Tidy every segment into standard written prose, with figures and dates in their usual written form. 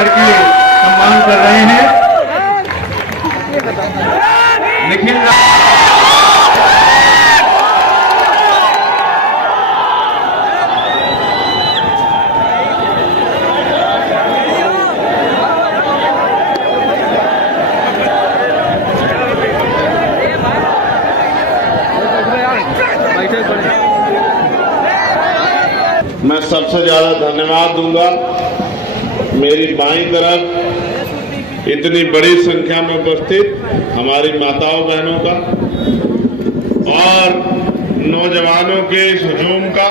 करके सम्मान कर रहे हैं। निखिल मैं सबसे ज्यादा धन्यवाद दूंगा मेरी बाईं तरफ इतनी बड़ी संख्या में उपस्थित हमारी माताओं बहनों का और नौजवानों के इस हुजूम का,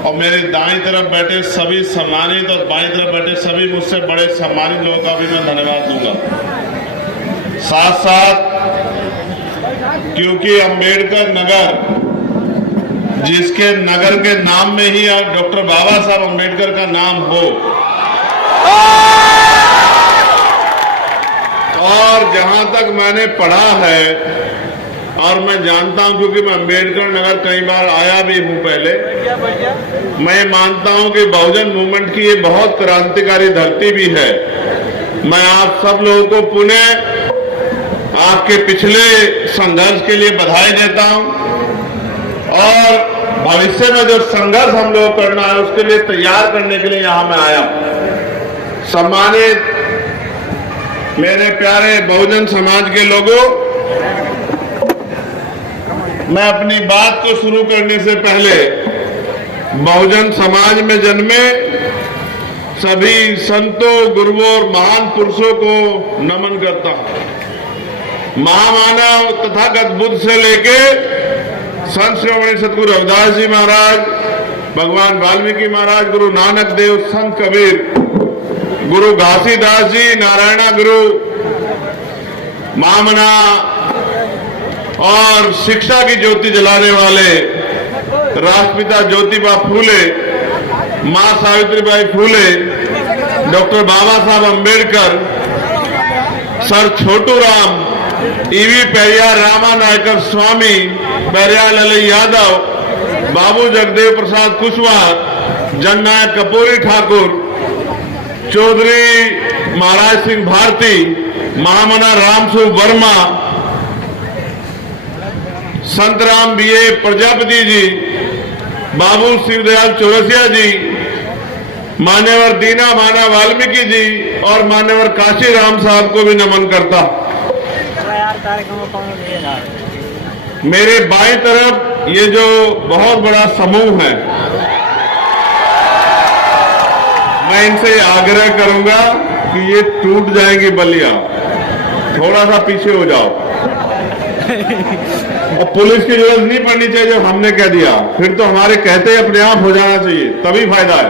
और मेरे दाईं तरफ बैठे सभी सम्मानित और बाईं तरफ बैठे सभी मुझसे बड़े सम्मानित लोगों का भी मैं धन्यवाद दूंगा। साथ साथ क्योंकि अंबेडकर नगर, जिसके नगर के नाम में ही डॉक्टर बाबा साहब अंबेडकर का नाम हो, और जहां तक मैंने पढ़ा है और मैं जानता हूं, क्योंकि मैं अंबेडकर नगर कई बार आया भी हूं पहले, मैं मानता हूं कि बहुजन मूवमेंट की ये बहुत क्रांतिकारी धरती भी है। मैं आप सब लोगों को पुनः आपके पिछले संघर्ष के लिए बधाई देता हूं, और भविष्य में जो संघर्ष हम लोग करना है उसके लिए तैयार करने के लिए यहां मैं आया हूं। सम्मानित मेरे प्यारे बहुजन समाज के लोगों, मैं अपनी बात को शुरू करने से पहले बहुजन समाज में जन्मे सभी संतों, गुरुओं और महान पुरुषों को नमन करता हूं। महामानव तथागत बुद्ध से लेके संत श्रोमणी सतगुरु रविदास जी महाराज, भगवान वाल्मीकि महाराज, गुरु नानक देव, संत कबीर, गुरु घासीदास जी, नारायणा गुरु, महामना और शिक्षा की ज्योति जलाने वाले राष्ट्रपिता ज्योतिबा फूले, मां सावित्रीबाई फूले, डॉक्टर बाबा साहब अंबेडकर, सर छोटू राम, ईवी पेरियार रामा नायकर स्वामी, पेरियार ललई यादव, बाबू जगदेव प्रसाद कुशवाहा, जननायक कपूरी ठाकुर, चौधरी महाराज सिंह भारती, महामना रामसु वर्मा, संतराम बीए प्रजापति जी, बाबू शिवदयाल चौरसिया जी, मान्यवर दीना माना वाल्मीकि जी और मान्यवर काशी राम साहब को भी नमन करता। मेरे बाएं तरफ ये जो बहुत बड़ा समूह है, मैं इनसे आग्रह करूंगा कि ये टूट जाएंगी बलिया, थोड़ा सा पीछे हो जाओ। और पुलिस की जरूरत नहीं पड़नी चाहिए जब हमने कह दिया, फिर तो हमारे कहते ही अपने आप हो जाना चाहिए, तभी फायदा है।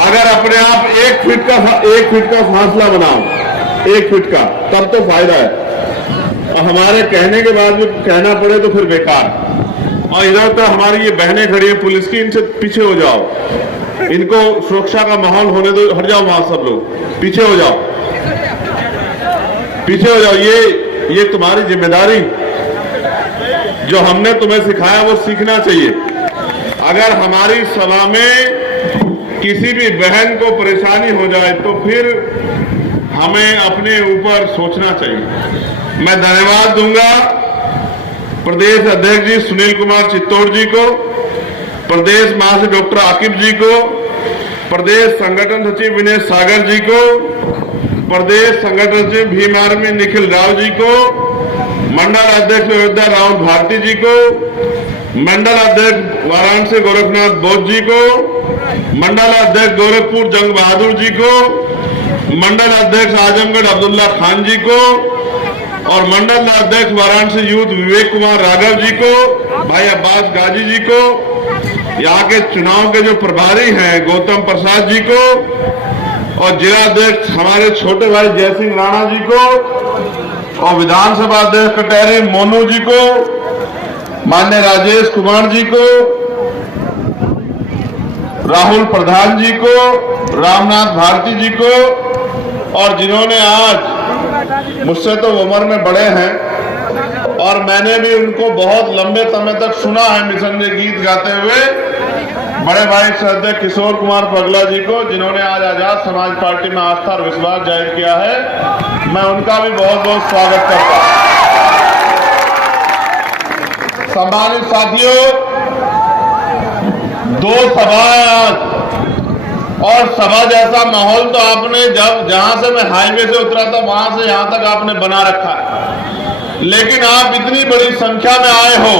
अगर अपने आप 1 फीट का फासला बनाओ, 1 फीट का, तब तो फायदा है। और हमारे कहने के बाद भी कहना पड़े तो फिर बेकार। और इधर तो हमारी ये बहनें खड़ी है पुलिस की, इनसे पीछे हो जाओ, इनको सुरक्षा का माहौल होने दो, हट जाओ वहां सब लोग, पीछे हो जाओ, पीछे हो जाओ। ये तुम्हारी जिम्मेदारी, जो हमने तुम्हें सिखाया वो सीखना चाहिए। अगर हमारी सभा में किसी भी बहन को परेशानी हो जाए तो फिर हमें अपने ऊपर सोचना चाहिए। मैं धन्यवाद दूंगा प्रदेश अध्यक्ष जी सुनील कुमार चित्तौड़ जी को, प्रदेश महासचिव डॉक्टर आकिब जी को, प्रदेश संगठन सचिव विनय सागर जी को, प्रदेश संगठन सचिव भीम आर्मी निखिल राव जी को, मंडल अध्यक्ष अयोध्या राहुल भारती जी को, मंडल अध्यक्ष वाराणसी गोरखनाथ बोध जी को, मंडल अध्यक्ष गोरखपुर जंग बहादुर जी को, मंडल अध्यक्ष आजमगढ़ अब्दुल्ला खान जी को, और मंडल अध्यक्ष वाराणसी यूथ विवेक कुमार राघव जी को, भाई अब्बास गाजी जी को, यहाँ के चुनाव के जो प्रभारी हैं गौतम प्रसाद जी को, और जिला अध्यक्ष हमारे छोटे भाई जयसिंह राणा जी को, और विधानसभा अध्यक्ष कटहरी मोनू जी को, माननीय राजेश कुमार जी को, राहुल प्रधान जी को, रामनाथ भारती जी को, और जिन्होंने आज मुझसे तो उम्र में बड़े हैं और मैंने भी उनको बहुत लंबे समय तक सुना है मिशन में गीत गाते हुए, बड़े भाई श्रद्धेय किशोर कुमार पगला जी को, जिन्होंने आज आजाद समाज पार्टी में आस्था और विश्वास जाहिर किया है, मैं उनका भी बहुत बहुत स्वागत करता हूं। सम्मानित साथियों, दो सभाएं आज और सभा जैसा माहौल तो आपने जहां से मैं हाईवे से उतरा था वहां से यहां तक आपने बना रखा है, लेकिन आप इतनी बड़ी संख्या में आए हो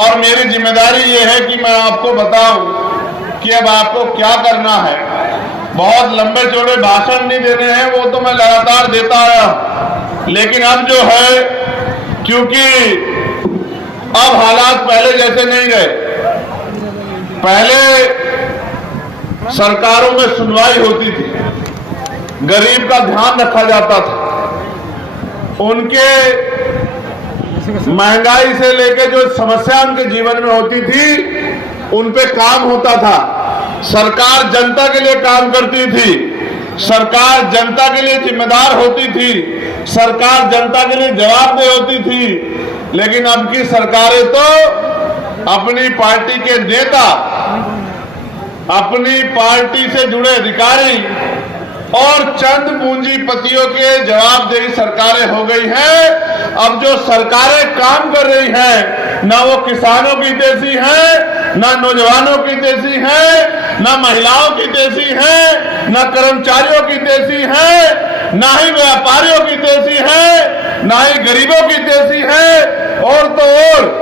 और मेरी जिम्मेदारी ये है कि मैं आपको बताऊं कि अब आपको क्या करना है। बहुत लंबे चौड़े भाषण नहीं देने हैं, वो तो मैं लगातार देता आया, लेकिन अब जो है, क्योंकि अब हालात पहले जैसे नहीं रहे। पहले सरकारों में सुनवाई होती थी, गरीब का ध्यान रखा जाता था, उनके महंगाई से लेकर जो समस्या उनके जीवन में होती थी उन पे काम होता था। सरकार जनता के लिए काम करती थी, सरकार जनता के लिए जिम्मेदार होती थी, सरकार जनता के लिए जवाबदेह होती थी। लेकिन अब की सरकारें तो अपनी पार्टी के नेता, अपनी पार्टी से जुड़े अधिकारी और चंद पूंजीपतियों के जवाबदेही सरकारें हो गई हैं। अब जो सरकारें काम कर रही हैं, ना वो किसानों की तेजी है, ना नौजवानों की तेजी है, ना महिलाओं की तेजी है, ना कर्मचारियों की तेजी है, ना ही व्यापारियों की तेजी है, ना ही गरीबों की तेजी है। और तो और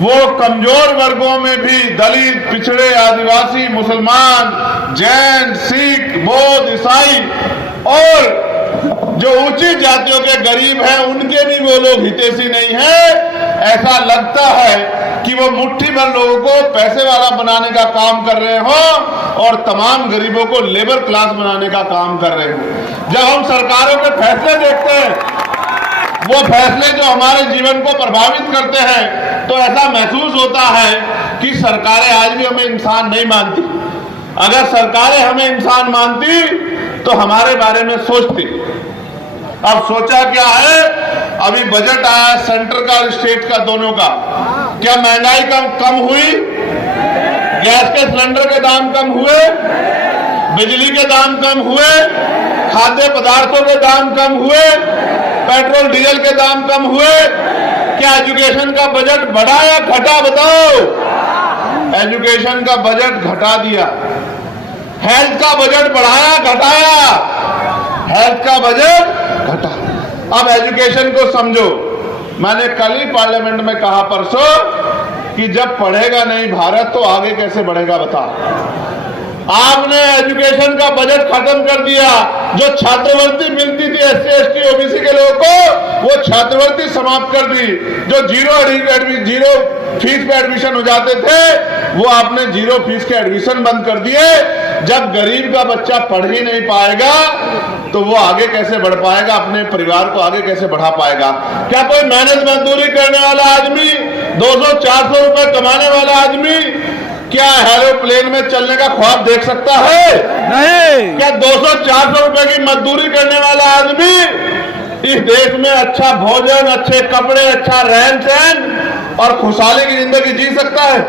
वो कमजोर वर्गों में भी दलित, पिछड़े, आदिवासी, मुसलमान, जैन, सिख, बौद्ध, ईसाई और जो ऊंची जातियों के गरीब हैं उनके भी वो लोग हितैषी नहीं है। ऐसा लगता है कि वो मुट्ठी भर लोगों को पैसे वाला बनाने का काम कर रहे हो और तमाम गरीबों को लेबर क्लास बनाने का काम कर रहे हो। जब हम सरकारों के फैसले देखते हैं, वो फैसले जो हमारे जीवन को प्रभावित करते हैं, तो ऐसा महसूस होता है कि सरकारें आज भी हमें इंसान नहीं मानती। अगर सरकारें हमें इंसान मानती तो हमारे बारे में सोचती। अब सोचा क्या है, अभी बजट आया सेंटर का और स्टेट का दोनों का। क्या महंगाई कम हुई? गैस के सिलेंडर के दाम कम हुए? बिजली के दाम कम हुए? खाद्य पदार्थों के दाम कम हुए? पेट्रोल डीजल के दाम कम हुए? क्या एजुकेशन का बजट बढ़ा या घटा? बताओ। एजुकेशन का बजट घटा दिया। हेल्थ का बजट बढ़ाया, घटाया? हेल्थ का बजट घटा। अब एजुकेशन को समझो। मैंने कल ही पार्लियामेंट में कहा परसों कि जब पढ़ेगा नहीं भारत तो आगे कैसे बढ़ेगा बताओ। आपने एजुकेशन का बजट खत्म कर दिया। जो छात्रवृत्ति मिलती थी SC, ST, OBC के लोगों को, वो छात्रवृत्ति समाप्त कर दी। जो जीरो फीस पे एडमिशन हो जाते थे, वो आपने जीरो फीस के एडमिशन बंद कर दिए। जब गरीब का बच्चा पढ़ ही नहीं पाएगा तो वो आगे कैसे बढ़ पाएगा, अपने परिवार को आगे कैसे बढ़ा पाएगा? क्या कोई मेहनत मजदूरी करने वाला आदमी, 200-400 रुपए कमाने वाला आदमी क्या एरोप्लेन में चलने का ख्वाब देख सकता है? नहीं। क्या 200-400 रुपए की मजदूरी करने वाला आदमी इस देश में अच्छा भोजन, अच्छे कपड़े, अच्छा रहन सहन और खुशहाली की जिंदगी जी सकता है?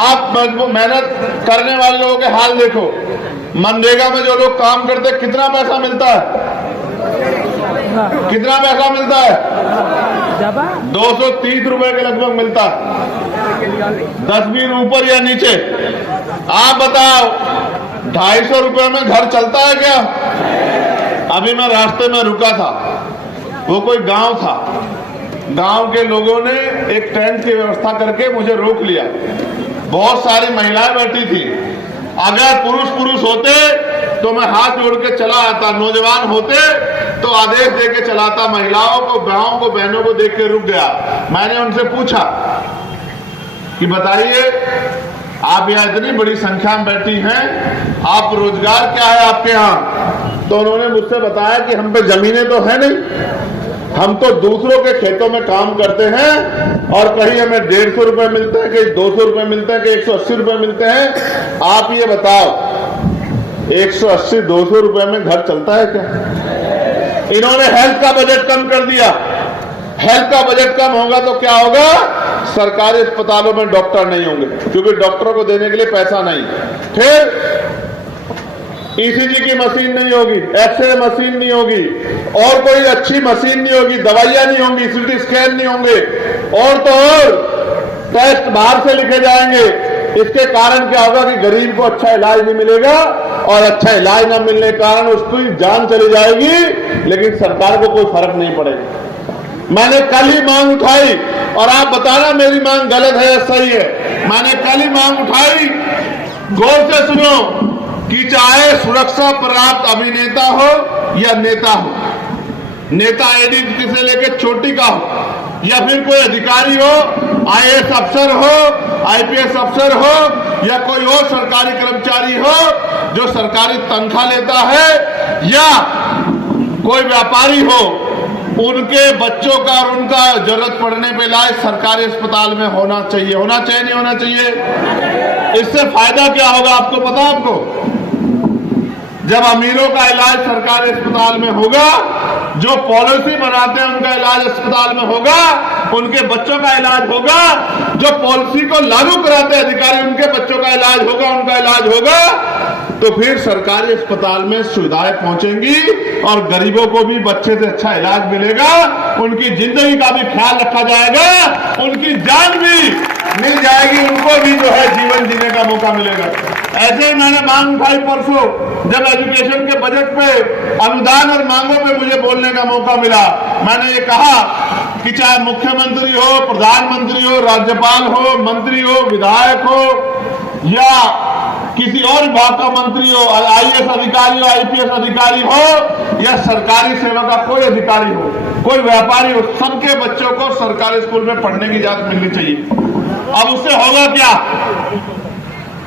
आप मेहनत करने वाले लोगों के हाल देखो। मनरेगा में जो लोग काम करते हैं, कितना पैसा मिलता है? कितना पैसा मिलता है? 230 रुपए के लगभग मिलता है। 10-20 ऊपर या नीचे। आप बताओ, 250 रुपए में घर चलता है क्या? अभी मैं रास्ते में रुका था, वो कोई गांव था। गांव के लोगों ने एक टेंट की व्यवस्था करके मुझे रोक लिया। बहुत सारी महिलाएं बैठी थी। अगर पुरुष होते तो मैं हाथ जोड़ के चला आता, नौजवान होते तो आदेश दे के चलाता। महिलाओं को, बहनों को, बहनों को देख के रुक गया। मैंने उनसे पूछा कि बताइए, आप यहाँ इतनी बड़ी संख्या में बैठी हैं, आप रोजगार क्या है आपके यहाँ? तो उन्होंने मुझसे बताया कि हम पे जमीनें तो है नहीं, हम तो दूसरों के खेतों में काम करते हैं और कहीं हमें 150 रुपए मिलते हैं, कहीं 200 रुपए मिलते हैं, कहीं 180 रुपए मिलते हैं। आप ये बताओ, 180-200 रुपए में घर चलता है क्या? इन्होंने हेल्थ का बजट कम कर दिया। हेल्थ का बजट कम होगा तो क्या होगा? सरकारी अस्पतालों में डॉक्टर नहीं होंगे क्योंकि डॉक्टरों को देने के लिए पैसा नहीं। फिर ईसीजी की मशीन नहीं होगी, एक्सरे मशीन नहीं होगी, और कोई अच्छी मशीन नहीं होगी, दवाइयां नहीं होंगी, सीटी स्कैन नहीं होंगे, और तो और टेस्ट बाहर से लिखे जाएंगे। इसके कारण क्या होगा कि गरीब को अच्छा इलाज नहीं मिलेगा, और अच्छा इलाज न मिलने के कारण उसकी जान चली जाएगी, लेकिन सरकार को कोई फर्क नहीं पड़ेगा। मैंने कल ही मांग उठाई, और आप बताना मेरी मांग गलत है या सही है। मैंने कल ही मांग उठाई, गौर से सुनो, कि चाहे सुरक्षा प्राप्त अभिनेता हो या नेता हो, नेता एडीजी से लेकर छोटी का हो, या फिर कोई अधिकारी हो, आईएएस अफसर हो, आईपीएस अफसर हो, या कोई और सरकारी कर्मचारी हो जो सरकारी तनख्वाह लेता है, या कोई व्यापारी हो, उनके बच्चों का और उनका जरूरत पड़ने पे इलाज सरकारी अस्पताल में होना चाहिए। होना चाहिए नहीं होना चाहिए? इससे फायदा क्या होगा आपको पता है? आपको जब अमीरों का इलाज सरकारी अस्पताल में होगा, जो पॉलिसी बनाते हैं उनका इलाज अस्पताल में होगा, उनके बच्चों का इलाज होगा, जो पॉलिसी को लागू कराते हैं अधिकारी उनके बच्चों का इलाज होगा, उनका इलाज होगा, तो फिर सरकारी अस्पताल में सुविधाएं पहुंचेंगी और गरीबों को भी बच्चे से अच्छा इलाज मिलेगा, उनकी जिंदगी का भी ख्याल रखा जाएगा, उनकी जान भी मिल जाएगी, उनको भी जो है जीवन जीने का मौका मिलेगा। ऐसे ही मैंने मांग उठाई परसों, जब एजुकेशन के बजट पे अनुदान और मांगों पे मुझे बोलने का मौका मिला। मैंने ये कहा कि चाहे मुख्यमंत्री हो, प्रधानमंत्री हो, राज्यपाल हो, मंत्री हो, विधायक हो, या किसी और विभाग का मंत्री हो, आईएएस अधिकारी हो, आईपीएस अधिकारी हो, या सरकारी सेवा का कोई अधिकारी हो, कोई व्यापारी हो, सबके बच्चों को सरकारी स्कूल में पढ़ने की इजाजत मिलनी चाहिए। अब उससे होगा क्या?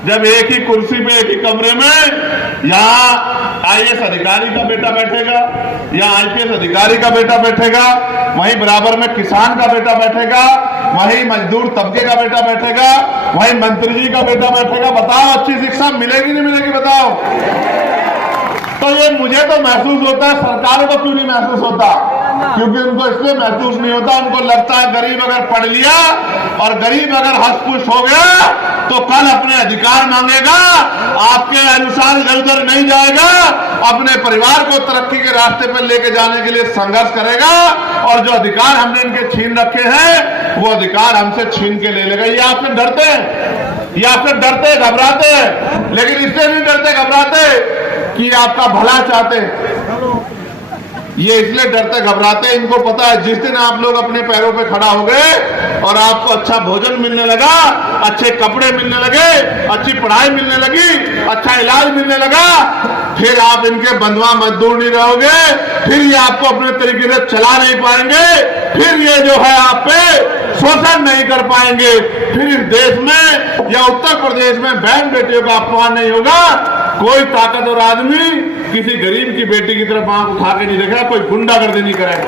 जब एक ही कुर्सी पे एक ही कमरे में यहाँ आईएएस अधिकारी का बेटा बैठेगा, यहाँ आईपीएस अधिकारी का बेटा बैठेगा, वहीं बराबर में किसान का बेटा बैठेगा, वहीं मजदूर तबके का बेटा बैठेगा, वहीं मंत्री जी का बेटा बैठेगा। बताओ अच्छी शिक्षा मिलेगी नहीं मिलेगी? बताओ। तो ये मुझे तो महसूस होता है, सरकारों को क्यों नहीं महसूस होता? क्योंकि उनको इसलिए महसूस नहीं होता, उनको लगता है गरीब अगर पढ़ लिया और गरीब अगर हंस-पुश हो गया तो कल अपने अधिकार मांगेगा, आपके अनुसार इधर उधर नहीं जाएगा, अपने परिवार को तरक्की के रास्ते पर लेके जाने के लिए संघर्ष करेगा, और जो अधिकार हमने इनके छीन रखे हैं वो अधिकार हमसे छीन के ले लेगा। ये आपसे डरते हैं, ये आपसे डरते घबराते हैं, लेकिन इससे नहीं डरते घबराते कि आपका भला चाहते हैं। ये इसलिए डरते घबराते, इनको पता है जिस दिन आप लोग अपने पैरों पे खड़ा हो गए और आपको अच्छा भोजन मिलने लगा, अच्छे कपड़े मिलने लगे, अच्छी पढ़ाई मिलने लगी, अच्छा इलाज मिलने लगा, फिर आप इनके बंधुआ मजदूर नहीं रहोगे, फिर ये आपको अपने तरीके से चला नहीं पाएंगे, फिर ये जो है आप पे शोषण नहीं कर पाएंगे, फिर इस देश में या उत्तर प्रदेश में बहन बेटियों का अपमान नहीं होगा। कोई ताकतवर आदमी किसी गरीब की बेटी की तरफ आंख उठा के नहीं देखेगा, कोई गुंडागर्दी नहीं करेगा।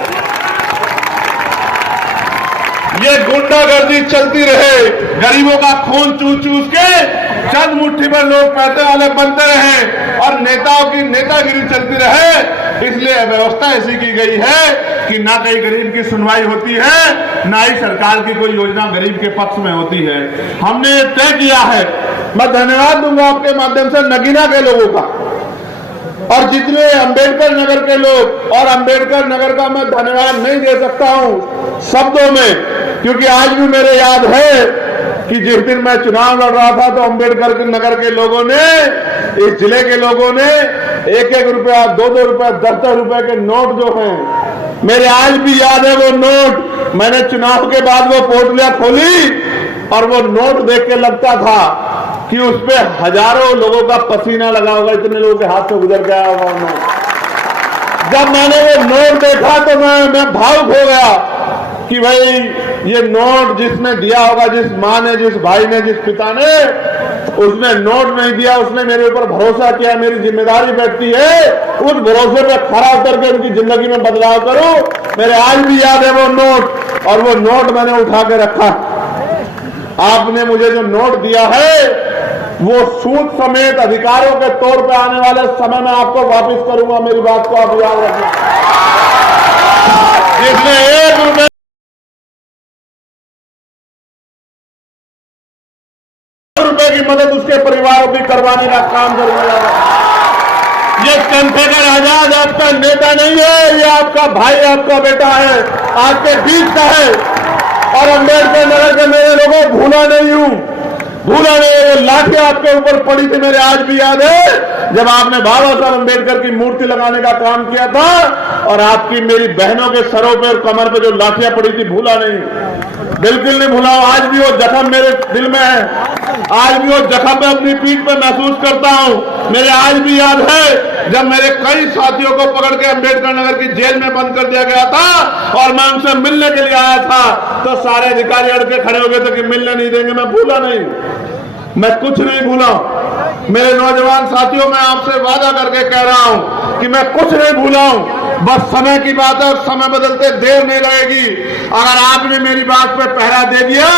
ये गुंडागर्दी चलती रहे, गरीबों का खून चूस चूस के चंद मुट्ठी पर लोग पैसे वाले बनते रहे और नेताओं की नेतागिरी चलती रहे। इसलिए व्यवस्था ऐसी की गई है कि ना कहीं गरीब की सुनवाई होती है, ना ही सरकार की कोई योजना गरीब के पक्ष में होती है। हमने तय किया है, मैं धन्यवाद दूंगा आपके माध्यम से नगीना के लोगों का और जितने अंबेडकर नगर के लोग, और अंबेडकर नगर का मैं धन्यवाद नहीं दे सकता हूं शब्दों में, क्योंकि आज भी मेरे याद है कि जिस दिन मैं चुनाव लड़ रहा था तो अंबेडकर नगर के लोगों ने, इस जिले के लोगों ने 1-1 रुपया, 2-2 रुपया, 10-10 रुपए के नोट जो हैं, मेरे आज भी याद है वो नोट। मैंने चुनाव के बाद वो पोटलियां खोली और वो नोट देख के लगता था कि उस पे हजारों लोगों का पसीना लगा होगा, इतने लोगों के हाथ से गुजर गया होगा वो नोट। जब मैंने वो नोट देखा तो मैं भावुक हो गया कि भाई ये नोट जिसने दिया होगा, जिस माँ ने, जिस भाई ने, जिस पिता ने, उसने नोट नहीं दिया, उसने मेरे ऊपर भरोसा किया, मेरी जिम्मेदारी बैठती है उस भरोसे पे खड़ा उतर के उनकी जिंदगी में बदलाव करूं। मेरे आज भी याद है वो नोट, और वो नोट मैंने उठा के रखा। आपने मुझे जो नोट दिया है वो सूद समेत अधिकारों के तौर पे आने वाले समय में आपको वापस करूंगा, मेरी बात को आप याद रखना। जिसने 1 रुपए मदद उसके परिवारों की करवाने का काम करूंगा। ये चंद्रशेखर आजाद आपका नेता नहीं है, ये आपका भाई, आपका बेटा है, आपके बीच का है। और अम्बेडकर नगर के मेरे लोगों भूला नहीं हूं, भूला नहीं। वो लाठी आपके ऊपर पड़ी थी, मेरे आज भी याद है, जब आपने बाबा साहब अम्बेडकर की मूर्ति लगाने का काम किया था और आपकी मेरी बहनों के सरों पे और कमर पे जो लाठियां पड़ी थी, भूला नहीं, बिल्कुल नहीं भूला। आज भी वो जख्म मेरे दिल में है, आज भी वो जख्म में अपनी पीठ पे महसूस करता हूं। मेरे आज भी याद है जब मेरे कई साथियों को पकड़ के अम्बेडकर नगर की जेल में बंद कर दिया गया था और मैं उनसे मिलने के लिए आया था, तो सारे अधिकारी अड़ के खड़े हो गए थे कि मिलने नहीं देंगे। मैं भूला नहीं, मैं कुछ नहीं भूला। मेरे नौजवान साथियों, मैं आपसे वादा करके कह रहा हूं कि मैं कुछ नहीं भूला हूं। बस समय की बात है, समय बदलते देर नहीं लगेगी। अगर आपने मेरी बात पे पहरा दे दिया,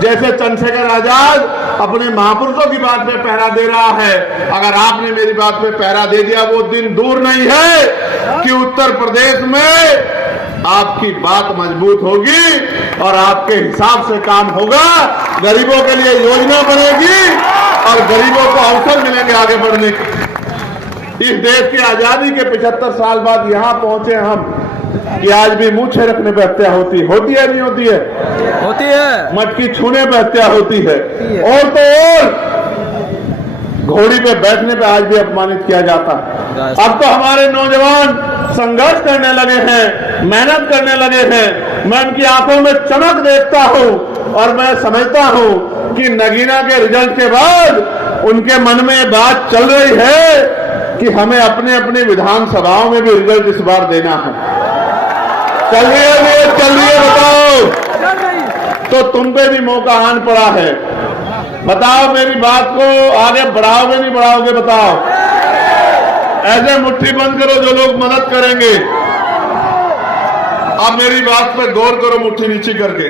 जैसे चंद्रशेखर आजाद अपने महापुरुषों की बात पे पहरा दे रहा है, अगर आपने मेरी बात पे पहरा दे दिया, वो दिन दूर नहीं है कि उत्तर प्रदेश में आपकी बात मजबूत होगी और आपके हिसाब से काम होगा। गरीबों के लिए योजना बनेगी और गरीबों को अवसर मिलेंगे आगे बढ़ने के। इस देश की आजादी के 75 साल बाद यहां पहुंचे हम कि आज भी मूछे रखने पर हत्या होती है नहीं होती है? होती है। मटकी छूने पर हत्या होती है। और तो और घोड़ी पे बैठने पे आज भी अपमानित किया जाता है। अब तो हमारे नौजवान संघर्ष करने लगे हैं, मेहनत करने लगे हैं। मैं उनकी आंखों में चमक देखता हूं और मैं समझता हूं कि नगीना के रिजल्ट के बाद उनके मन में ये बात चल रही है कि हमें अपने अपने विधानसभाओं में भी रिजल्ट इस बार देना है। चल रही है बताओ, तो तुम पे भी मौका आन पड़ा है। बताओ मेरी बात को आगे बढ़ाओगे नहीं बढ़ाओगे? बताओ। ऐसे मुट्ठी बंद करो जो लोग मदद करेंगे। अब मेरी बात पर गौर करो, मुट्ठी नीचे करके।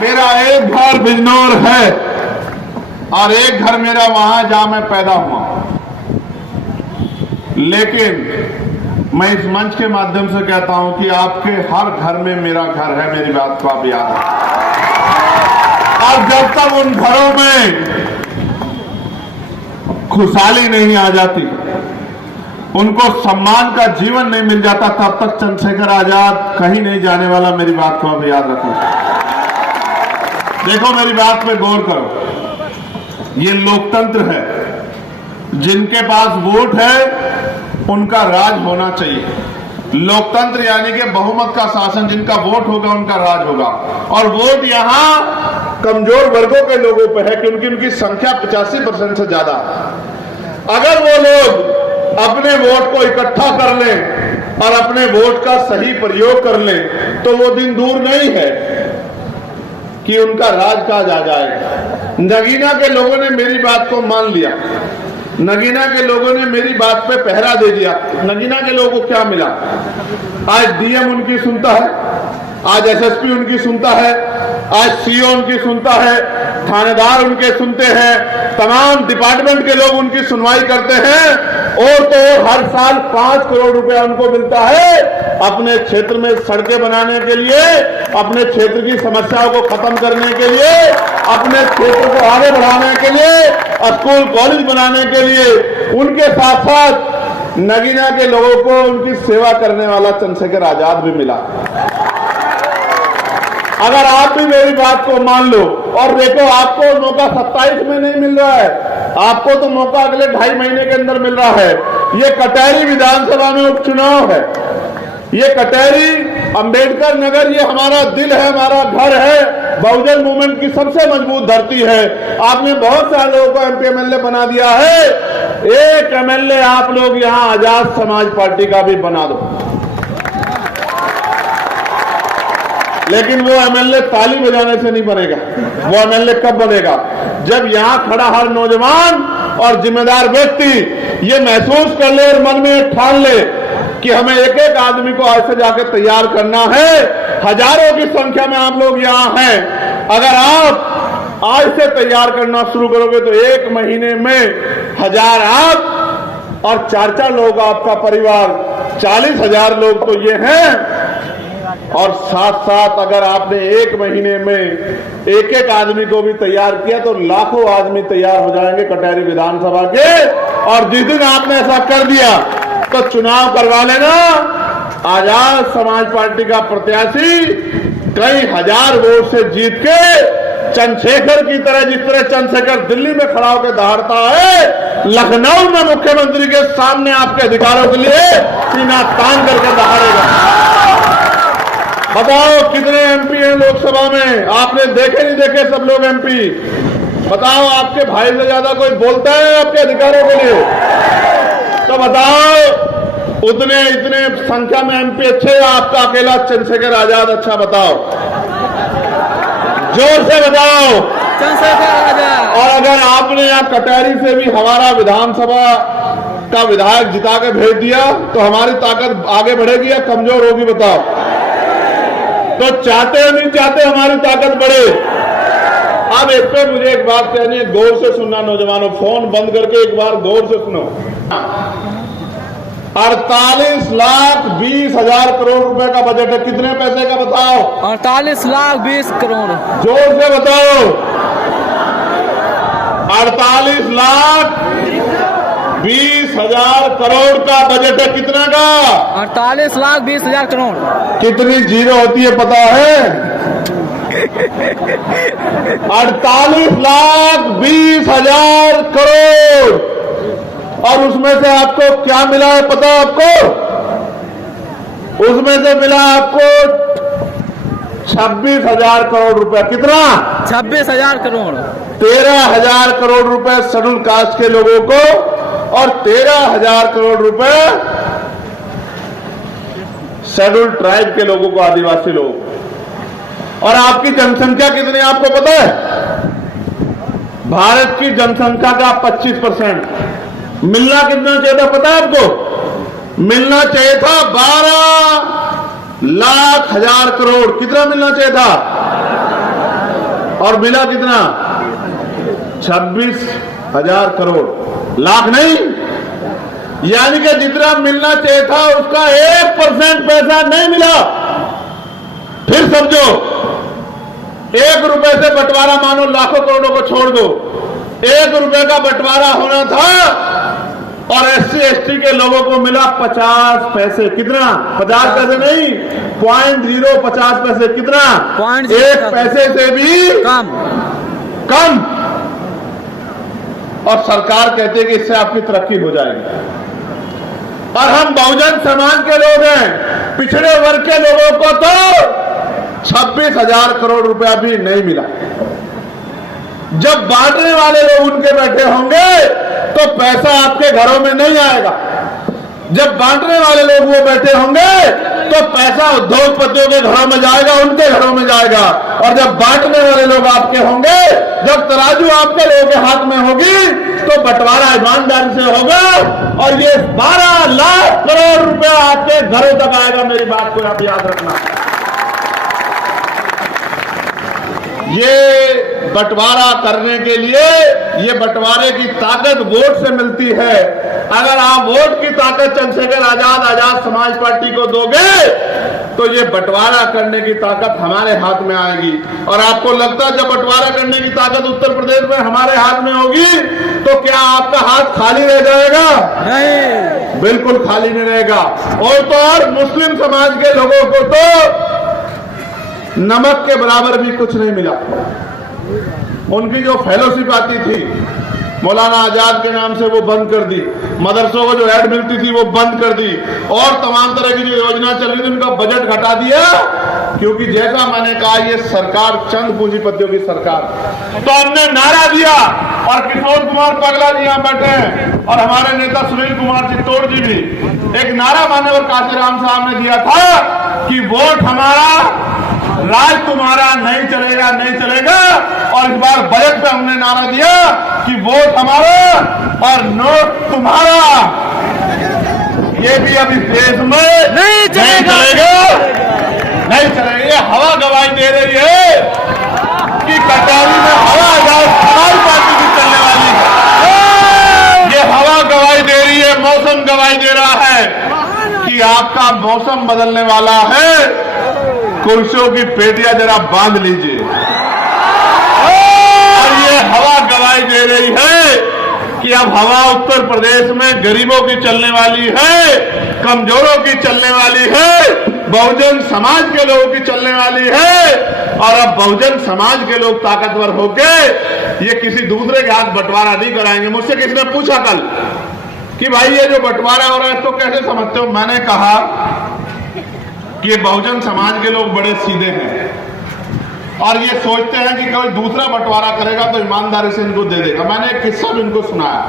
मेरा एक घर बिजनौर है और एक घर मेरा वहां जहां मैं पैदा हुआ, लेकिन मैं इस मंच के माध्यम से कहता हूं कि आपके हर घर में मेरा घर है। मेरी बात को आप याद रखें। और जब तक उन घरों में खुशहाली नहीं आ जाती, उनको सम्मान का जीवन नहीं मिल जाता, तब तक चंद्रशेखर आजाद कहीं नहीं जाने वाला। मेरी बात को आप याद रखें। देखो मेरी बात पे गौर करो, ये लोकतंत्र है। जिनके पास वोट है उनका राज होना चाहिए। लोकतंत्र यानी कि बहुमत का शासन, जिनका वोट होगा उनका राज होगा। और वोट यहां कमजोर वर्गों के लोगों पे है क्योंकि उनकी संख्या 85% से ज्यादा है। अगर वो लोग अपने वोट को इकट्ठा कर लें और अपने वोट का सही प्रयोग कर लें, तो वो दिन दूर नहीं है कि उनका राजकाज आ जाएगा। नगीना के लोगों ने मेरी बात को मान लिया, नगीना के लोगों ने मेरी बात पे पहरा दे दिया। नगीना के लोगों को क्या मिला? आज डीएम उनकी सुनता है, आज एसएसपी उनकी सुनता है, आज सीओ उनकी सुनता है, थानेदार उनके सुनते हैं, तमाम डिपार्टमेंट के लोग उनकी सुनवाई करते हैं। और तो हर साल 5 करोड़ रुपया उनको मिलता है अपने क्षेत्र में सड़कें बनाने के लिए, अपने क्षेत्र की समस्याओं को खत्म करने के लिए, अपने क्षेत्र को आगे बढ़ाने के लिए, स्कूल कॉलेज बनाने के लिए। उनके साथ साथ नगीना के लोगों को उनकी सेवा करने वाला चंद्रशेखर आजाद भी मिला। अगर आप भी मेरी बात को मान लो, और देखो आपको मौका 27 में नहीं मिल रहा है, आपको तो मौका अगले 2.5 महीने के अंदर मिल रहा है। ये कटहरी विधानसभा में उपचुनाव है, ये कटहरी अंबेडकर नगर, ये हमारा दिल है, हमारा घर है, बहुजन मूवमेंट की सबसे मजबूत धरती है। आपने बहुत सारे लोगों को एमपी एमएलए बना दिया है, एक एमएलए आप लोग यहां आजाद समाज पार्टी का भी बना दो। लेकिन वो एमएलए ताली बजाने से नहीं बनेगा। वो एमएलए कब बनेगा? जब यहां खड़ा हर नौजवान और जिम्मेदार व्यक्ति ये महसूस कर ले और मन में ठान ले कि हमें एक एक आदमी को आज से जाकर तैयार करना है। हजारों की संख्या में आप लोग यहां हैं। अगर आप आज से तैयार करना शुरू करोगे तो 1 महीने में 1000 आप और 4-4 लोग आपका परिवार, 40,000 लोग तो ये हैं। और साथ साथ अगर आपने एक महीने में एक एक आदमी को भी तैयार किया तो लाखों आदमी तैयार हो जाएंगे कटहरी विधानसभा के। और जिस दिन आपने ऐसा कर दिया तो चुनाव करवा लेना, आजाद समाज पार्टी का प्रत्याशी कई हजार वोट से जीत के चंद्रशेखर की तरह, जिस तरह चंद्रशेखर दिल्ली में खड़ा होकर दहाड़ता है, लखनऊ में मुख्यमंत्री के सामने आपके अधिकारों के लिए सीना तान करके दहाड़ेगा। बताओ कितने एमपी हैं लोकसभा में? आपने देखे नहीं देखे सब लोग एमपी? बताओ आपके भाई से ज्यादा कोई बोलता है आपके अधिकारों के लिए? तो बताओ उतने इतने संख्या में एमपी अच्छे, आपका अकेला चंद्रशेखर आजाद अच्छा? बताओ, जोर से बताओ चंद्रशेखर आजाद। और अगर आपने यहाँ कटहरी से भी हमारा विधानसभा का विधायक जिता के भेज दिया तो हमारी ताकत आगे बढ़ेगी या कमजोर होगी? बताओ। तो चाहते या नहीं चाहते हमारी ताकत बढ़े? अब इस पे मुझे एक बात कहनी है, गौर से सुनना नौजवानों, फोन बंद करके एक बार गौर से सुनो। 48,20,000 करोड़ रुपए का बजट है। कितने पैसे का बताओ? 48,20,000 करोड़। जोर से बताओ। 48,20,000 करोड़ का बजट है। कितना का? 48,20,000 करोड़। कितनी जीरो होती है पता है? 48,20,000 करोड़। और उसमें से आपको क्या मिला है पता है आपको? उसमें से मिला आपको 26,000 करोड़ रुपए। कितना? 26,000 करोड़। 13,000 करोड़ रुपए शेड्यूल कास्ट के लोगों को और 13,000 करोड़ रुपए शेड्यूल ट्राइब के लोगों को, आदिवासी लोग। और आपकी जनसंख्या कितनी आपको पता है? भारत की जनसंख्या का 25%। मिलना कितना चाहिए था पता है आपको? मिलना चाहिए था 12,00,000 करोड़। कितना मिलना चाहिए था? और मिला कितना? 26,000 करोड़। लाख नहीं, यानी कि जितना मिलना चाहिए था उसका 1% पैसा नहीं मिला। फिर समझो, 1 रुपए से बंटवारा, मानो लाखों करोड़ों को छोड़ दो, 1 रुपए का बंटवारा होना था और SC ST के लोगों को मिला 50 पैसे। कितना? 50 पैसे नहीं, 0.50 पैसे। कितना? 1 पैसे से भी कम। और सरकार कहती है कि इससे आपकी तरक्की हो जाएगी। और हम बहुजन समाज के लोग हैं, पिछड़े वर्ग के लोगों को तो 26,000 करोड़ रुपया भी नहीं मिला। जब बांटने वाले लोग उनके बैठे होंगे तो पैसा आपके घरों में नहीं आएगा। जब बांटने वाले लोग वो बैठे होंगे तो पैसा उद्योगपतियों के घरों में जाएगा, उनके घरों में जाएगा। और जब बांटने वाले लोग आपके होंगे, जब तराजू आपके लोगों के हाथ में होगी तो बंटवारा ईमानदारी से होगा और ये 12 लाख करोड़ रुपया आपके घरों तक आएगा। मेरी बात को आप याद रखना। ये बंटवारा करने के लिए, ये बंटवारे की ताकत वोट से मिलती है। अगर आप वोट की ताकत चंद्रशेखर आजाद समाज पार्टी को दोगे तो ये बंटवारा करने की ताकत हमारे हाथ में आएगी। और आपको लगता है जब बंटवारा करने की ताकत उत्तर प्रदेश में हमारे हाथ में होगी तो क्या आपका हाथ खाली रह जाएगा? नहीं, बिल्कुल खाली नहीं रहेगा। और तो और मुस्लिम समाज के लोगों को तो नमक के बराबर भी कुछ नहीं मिला। उनकी जो फेलोशिप आती थी मौलाना आजाद के नाम से वो बंद कर दी, मदरसों को जो ऐड मिलती थी वो बंद कर दी, और तमाम तरह की जो योजना चल रही थी उनका बजट घटा दिया। क्योंकि जैसा मैंने कहा, ये सरकार चंद पूंजीपतियों की सरकार। तो हमने नारा दिया, और किशोर कुमार पगला जी यहाँ बैठे हैं और हमारे नेता सुनील कुमार चित्तौड़ जी भी एक नारा मान्यवर काशीराम साहब ने दिया था कि वोट हमारा, राज तुम्हारा, नहीं चलेगा, नहीं चलेगा। और इस बार बजट पे हमने नारा दिया कि वोट हमारा और नोट तुम्हारा। ये भी अब इस देश में नहीं चलेगा, नहीं चलेगा। ये हवा गवाही दे रही है कि कटहरी में हवा आजाद समाज पार्टी की चलने वाली है। ये हवा गवाही दे रही है, मौसम गवाही दे रहा है कि आपका मौसम बदलने वाला है। कुर्सियों की पेटियां जरा बांध लीजिए। और ये हवा गवाही दे रही है कि अब हवा उत्तर प्रदेश में गरीबों की चलने वाली है, कमजोरों की चलने वाली है, बहुजन समाज के लोगों की चलने वाली है। और अब बहुजन समाज के लोग ताकतवर होके ये किसी दूसरे के हाथ बंटवारा नहीं कराएंगे। मुझसे किसी ने पूछा कल कि भाई ये जो बंटवारा हो रहा है इसको कैसे समझते हो? मैंने कहा कि ये बहुजन समाज के लोग बड़े सीधे हैं और ये सोचते हैं कि कोई दूसरा बंटवारा करेगा तो ईमानदारी से इनको दे देगा। मैंने एक किस्सा भी इनको सुनाया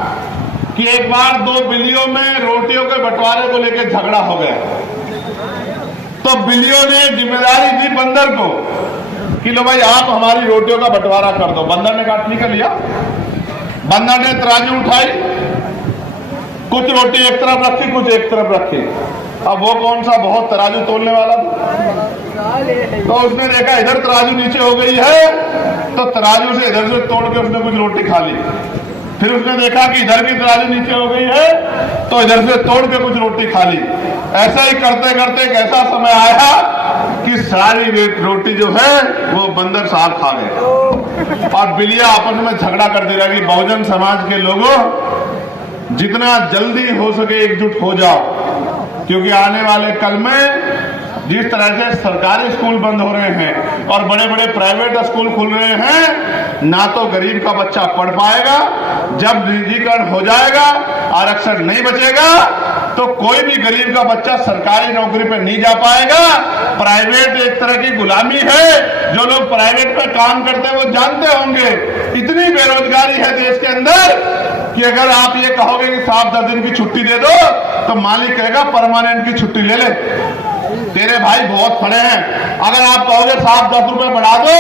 कि एक बार 2 बिल्लियों में रोटियों के बंटवारे को लेकर झगड़ा हो गया, तो बिल्लियों ने जिम्मेदारी दी बंदर को कि लो भाई आप हमारी रोटियों का बंटवारा कर दो। बंदर ने कहा ठीक है लिया। बंदर ने तराजू उठाई, कुछ रोटी एक तरफ रखी, कुछ एक तरफ रखी। अब वो कौन सा बहुत तराजू तोलने वाला था, तो उसने देखा इधर तराजू नीचे हो गई है, तो तराजू से इधर से तोड़ के उसने कुछ रोटी खा ली। फिर उसने देखा कि इधर की तराजू नीचे हो गई है, तो इधर से तोड़ के कुछ रोटी खा ली। ऐसा ही करते करते एक ऐसा समय आया कि सारी रोटी जो है वो बंदर साहब खा गए और बिल्लियां आपस में झगड़ा करती रही। बहुजन समाज के लोगों, जितना जल्दी हो सके एकजुट हो जाओ, क्योंकि आने वाले कल में जिस तरह से सरकारी स्कूल बंद हो रहे हैं और बड़े बड़े प्राइवेट स्कूल खुल रहे हैं, ना तो गरीब का बच्चा पढ़ पाएगा। जब निजीकरण हो जाएगा, आरक्षण नहीं बचेगा, तो कोई भी गरीब का बच्चा सरकारी नौकरी पे नहीं जा पाएगा। प्राइवेट एक तरह की गुलामी है। जो लोग प्राइवेट में काम करते हैं वो जानते होंगे इतनी बेरोजगारी है देश के अंदर कि अगर आप ये कहोगे कि साहब 10 दिन की छुट्टी दे दो, तो मालिक कहेगा परमानेंट की छुट्टी ले ले, तेरे भाई बहुत खड़े हैं। अगर आप कहोगे साहब 10 रुपए बढ़ा दो,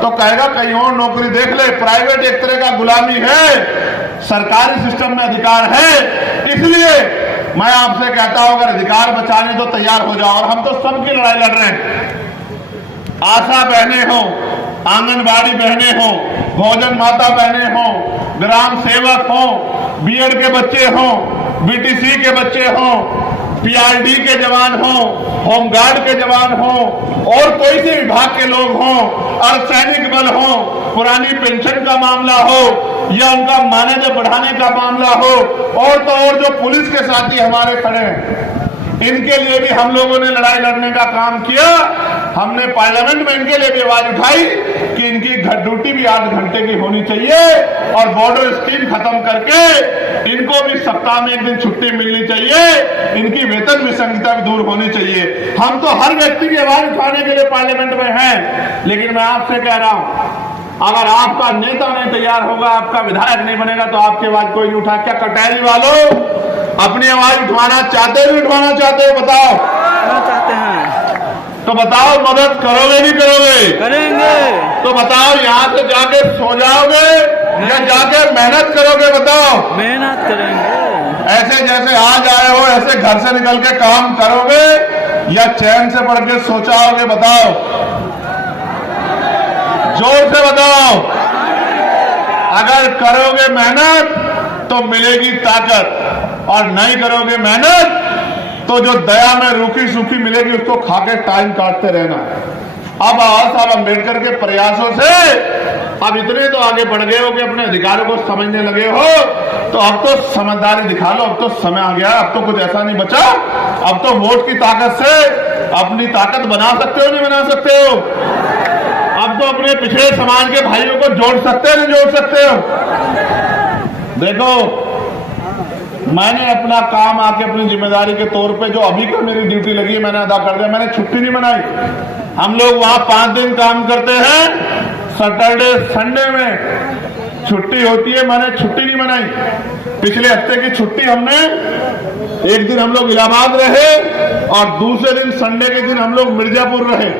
तो कहेगा कहीं और नौकरी देख ले। प्राइवेट एक तरह का गुलामी है, सरकारी सिस्टम में अधिकार है। इसलिए मैं आपसे कहता हूं अगर अधिकार बचाने तो तैयार हो जाओ। और हम तो सबकी लड़ाई लड़ रहे हैं। आशा बहनें हो, आंगनबाड़ी बहनें हो, भोजन माता बहनें हो, ग्राम सेवक हो, बीएड के बच्चे हो, बीटीसी के बच्चे हो, पीआरडी के जवान हो, होमगार्ड के जवान हो, और कोई भी विभाग के लोग हो, अर्धसैनिक बल हो, पुरानी पेंशन का मामला हो या उनका मानदेय बढ़ाने का मामला हो, और तो और जो पुलिस के साथी हमारे खड़े हैं, इनके लिए भी हम लोगों ने लड़ाई लड़ने का काम किया। हमने पार्लियामेंट में इनके लिए भी आवाज उठाई कि इनकी ड्यूटी भी 8 घंटे की होनी चाहिए और बॉर्डर स्कीम खत्म करके इनको भी सप्ताह में 1 दिन छुट्टी मिलनी चाहिए। इनकी वेतन विसंगता भी दूर होनी चाहिए। हम तो हर व्यक्ति की आवाज उठाने के लिए पार्लियामेंट में हैं, लेकिन मैं आपसे कह रहा हूं अगर आपका नेता नहीं तैयार होगा, आपका विधायक नहीं बनेगा, तो आपकी आवाज कोई नहीं उठा। क्या कटहरी वालों अपनी आवाज उठवाना चाहते हो, उठवाना चाहते हो? बताओ। चाहते हैं तो बताओ मदद करोगे नहीं करोगे? करेंगे। तो बताओ यहाँ से जाके सो जाओगे या जाके मेहनत करोगे? बताओ। मेहनत करेंगे। ऐसे जैसे आज आए हो ऐसे घर से निकल के काम करोगे या चैन से पढ़ के सोचाओगे? बताओ, जोर से बताओ। अगर करोगे मेहनत तो मिलेगी ताकत, और नहीं करोगे मेहनत तो जो दया में रूखी सूखी मिलेगी उसको खाके टाइम काटते रहना। अब साहब अम्बेडकर के प्रयासों से अब इतने तो आगे बढ़ गए हो कि अपने अधिकारों को समझने लगे हो, तो अब तो समझदारी दिखा लो। अब तो समय आ गया, अब तो कुछ ऐसा नहीं बचा। अब तो वोट की ताकत से अपनी ताकत बना सकते हो, नहीं बना सकते हो? अब तो अपने पिछड़े समाज के भाइयों को जोड़ सकते हो, नहीं जोड़ सकते हो? देखो, मैंने अपना काम आके अपनी जिम्मेदारी के तौर पे जो अभी का मेरी ड्यूटी लगी है मैंने अदा कर दिया। मैंने छुट्टी नहीं मनाई। हम लोग वहां 5 दिन काम करते हैं, सैटरडे संडे में छुट्टी होती है, मैंने छुट्टी नहीं मनाई। पिछले हफ्ते की छुट्टी हमने, एक दिन हम लोग इलाहाबाद रहे और दूसरे दिन संडे के दिन हम लोग मिर्जापुर रहे,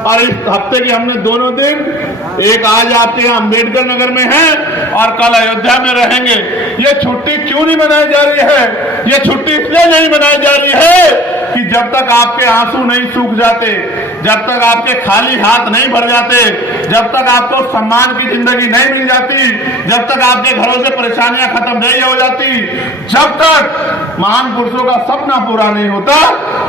और इस हफ्ते के हमने दोनों दिन, एक आज आपके यहाँ अम्बेडकर नगर में है और कल अयोध्या में रहेंगे। ये छुट्टी क्यों नहीं मनाई जा रही है? ये छुट्टी इसलिए नहीं मनाई जा रही है कि जब तक आपके आंसू नहीं सूख जाते, जब तक आपके खाली हाथ नहीं भर जाते, जब तक आपको सम्मान की जिंदगी नहीं मिल जाती, जब तक आपके घरों से परेशानियां खत्म नहीं हो जाती, जब तक महान पुरुषों का सपना पूरा नहीं होता,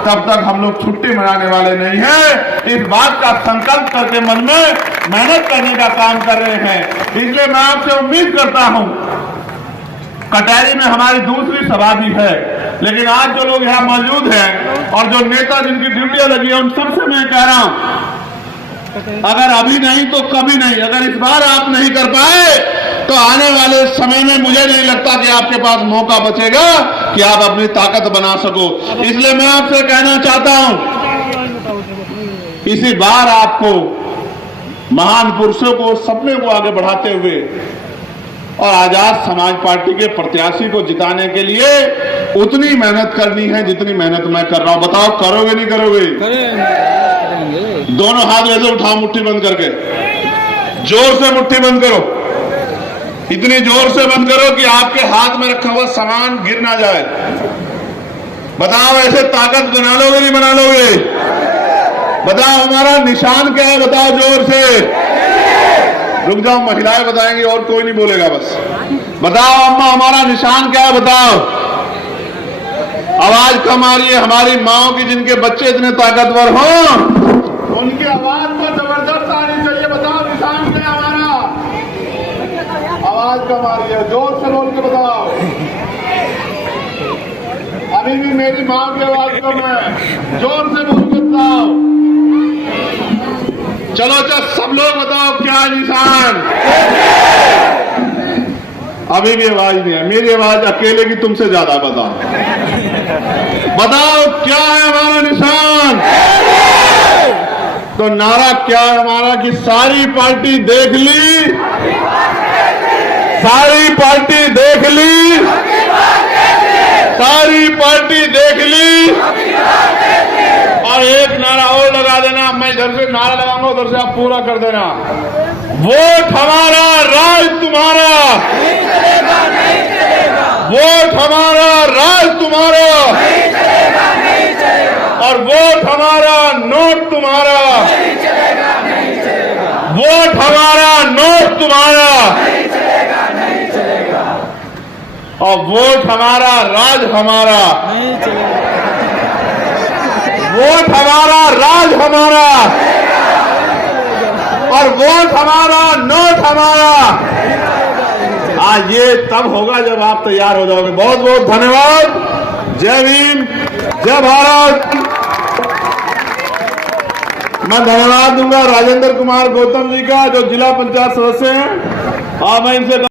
तब तक हम लोग छुट्टी मनाने वाले नहीं हैं। इस बात का संकल्प करके मन में मेहनत करने का काम कर रहे हैं। इसलिए मैं आपसे उम्मीद करता हूं, कटहरी में हमारी दूसरी सभा भी है, लेकिन आज जो लोग यहाँ मौजूद हैं और जो नेता जिनकी ड्यूटियां लगी है, उन सबसे मैं कह रहा हूं, अगर अभी नहीं तो कभी नहीं, अगर इस बार आप नहीं कर पाए तो आने वाले समय में मुझे नहीं लगता कि आपके पास मौका बचेगा कि आप अपनी ताकत बना सको। इसलिए मैं आपसे कहना चाहता हूं, इसी बार आपको महान पुरुषों को, सपने को आगे बढ़ाते हुए और आजाद समाज पार्टी के प्रत्याशी को जिताने के लिए उतनी मेहनत करनी है जितनी मेहनत मैं कर रहा हूं। बताओ, करोगे नहीं करोगे? करेंगे। दोनों हाथ वैसे उठाओ, मुट्ठी बंद करके, जोर से मुट्ठी बंद करो, इतनी जोर से बंद करो कि आपके हाथ में रखा हुआ सामान गिर ना जाए। बताओ, ऐसे ताकत बना लोगे नहीं बना लोगे? बताओ, हमारा निशान क्या है? बताओ जोर से। रुक जाओ, महिलाएं बताएंगी और कोई नहीं बोलेगा, बस बताओ अम्मा, हमारा निशान क्या है? बताओ, आवाज कम आ रही है। हमारी माओ की जिनके बच्चे इतने ताकतवर हों, उनकी आवाज तो जबरदस्त आनी चाहिए। बताओ निशान क्या है हमारा? आवाज कम आ रही है, जोर से बोल के बताओ। अभी भी मेरी मां की आवाज कम है, जोर से बोल के बताओ। चलो सब लोग बताओ, क्या निशान? अभी भी आवाज नहीं है, मेरी आवाज अकेले की तुमसे ज्यादा। बताओ बताओ, क्या है हमारा निशान? तो नारा क्या है हमारा कि सारी पार्टी देख ली, सारी पार्टी देख ली, सारी पार्टी देख ली। और एक नारा और लगा देना, मैं इधर से नारा लगाऊंगा, उधर से आप पूरा कर देना। वोट हमारा, राज तुम्हारा। वोट हमारा, राज तुम्हारा। और वोट हमारा, नोट तुम्हारा। वोट हमारा, नोट तुम्हारा। और वोट हमारा, राज हमारा। वोट हमारा, राज हमारा। और वोट हमारा, नोट हमारा। आज ये तब होगा जब आप तैयार हो जाओगे। बहुत बहुत धन्यवाद। जय भीम, जय भारत। मैं धन्यवाद दूंगा राजेंद्र कुमार गौतम जी का, जो जिला पंचायत सदस्य हैं। और मैं इनसे